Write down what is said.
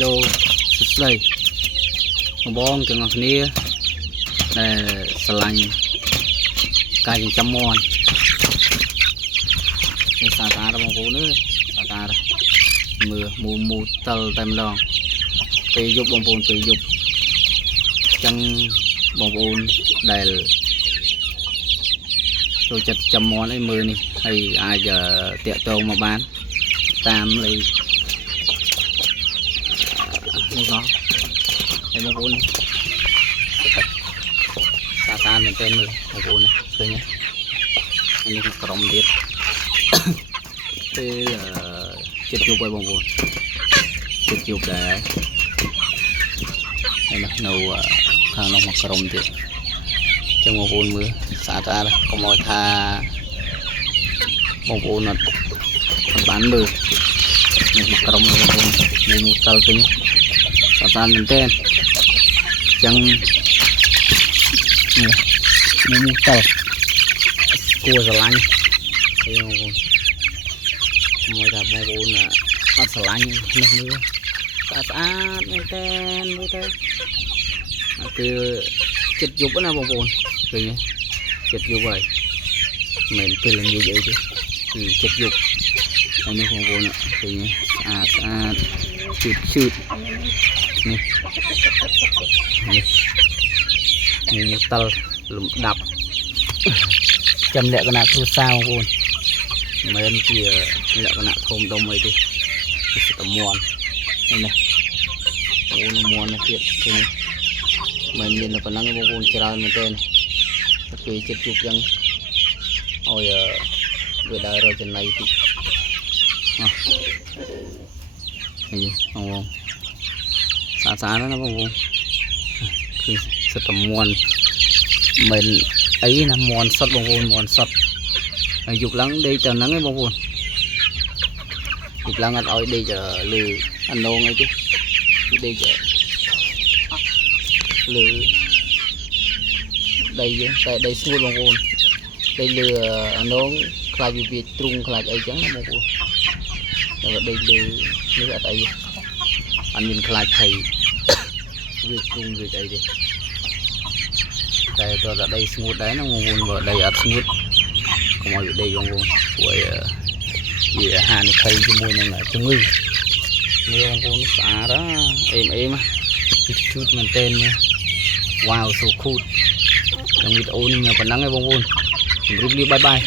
Hello សួស្តីបងទាំងអស់គ្នាដែលស្រឡាញ់ការចិញ្ចឹមមាន់នេះសាតាបងប្អូនអើយសាតាមើលមូតិលតែម្ដងពេលយប់បងប្អូនពេលយប់ចឹងបងប្អូនដែលចូលចិត្តចាំមាន់អីមើលនេះហើយអាចតាក់ទងមកបានតាមលេខនេះមកហើយបងប្អូនសាមែនទែនមើលបងប្អូននេះឃើញទេនេះក្រុមទៀតពេលចិត្តយប់ហើយបងប្អូនចិត្តយប់ដែរហើយនៅខាងនោះមកក្រុមទៀតចឹងបងប្អូនមើលស្អាតកុំឲ្យថាបងប្អូនអត់បានមើលនេះមកក្រុមបងប្អូនមួយតលពេញស្អាតមែនទែនចឹងនេះមួយតលគួរស្រឡាញ់ហើយបងប្អូនកុំឲ្យថាបងប្អូនអត់ស្រឡាញ់នេះមើលស្អាតមែនទែនមើលទៅគឺចិត្តយប់ណាបងប្អូនឃើញទេចិត្តយប់ហើយមិនពេលល្ងាចអីទេគឺចិត្តយប់ហើយនេះបងប្អូនឃើញស្អាតជឿតនេះមួយតលលំដាប់ចំលក្ខណៈគ្រួសារបងប្អូនមិនជាលក្ខណៈធំដុំអីទេគឺតែមាន់នេះអូនមាន់នេះទៀតឃើញមិនមានតែប៉ុណ្ណឹងបងប្អូនច្រើនមែនទែនតែពេលចិត្តជប់ចឹងឲ្យវាដើររកចំណៃតិចនេះបងប្អូនស្អាតណាបងប្អូនគឺសិតតែមាន់មិនអីណាមាន់សុតបងប្អូនមាន់សុតហើយយប់ឡើងដេកទៅហ្នឹងឯងបងប្អូនយប់ឡើងអត់ឲ្យដេកលើអានងអីទេដេកលើដីយើងតែដីស្ងួតបងប្អូនដីលើអានងខ្លាចវាទ្រុងខ្លាចអីចឹងណាបងប្អូនតែដីលើនេះអត់អីអត់មានខ្លាចភ័យវាទ្រុងវាអីទេតែតើដីស្ងួតដែរណាបងប្អូនបើដីអត់ស្ងួតកុំឲ្យវាដេកបងប្អូនព្រោះវាហានិភ័យជាមួយនឹងជំងឺមើលបងប្អូនស្អាតអេមជូតមែនទែនមើលវ៉ាវសូខូតក្នុងវីដេអូនេះប៉ុណ្ណឹងឯងបងប្អូនជម្រាបលាបាយ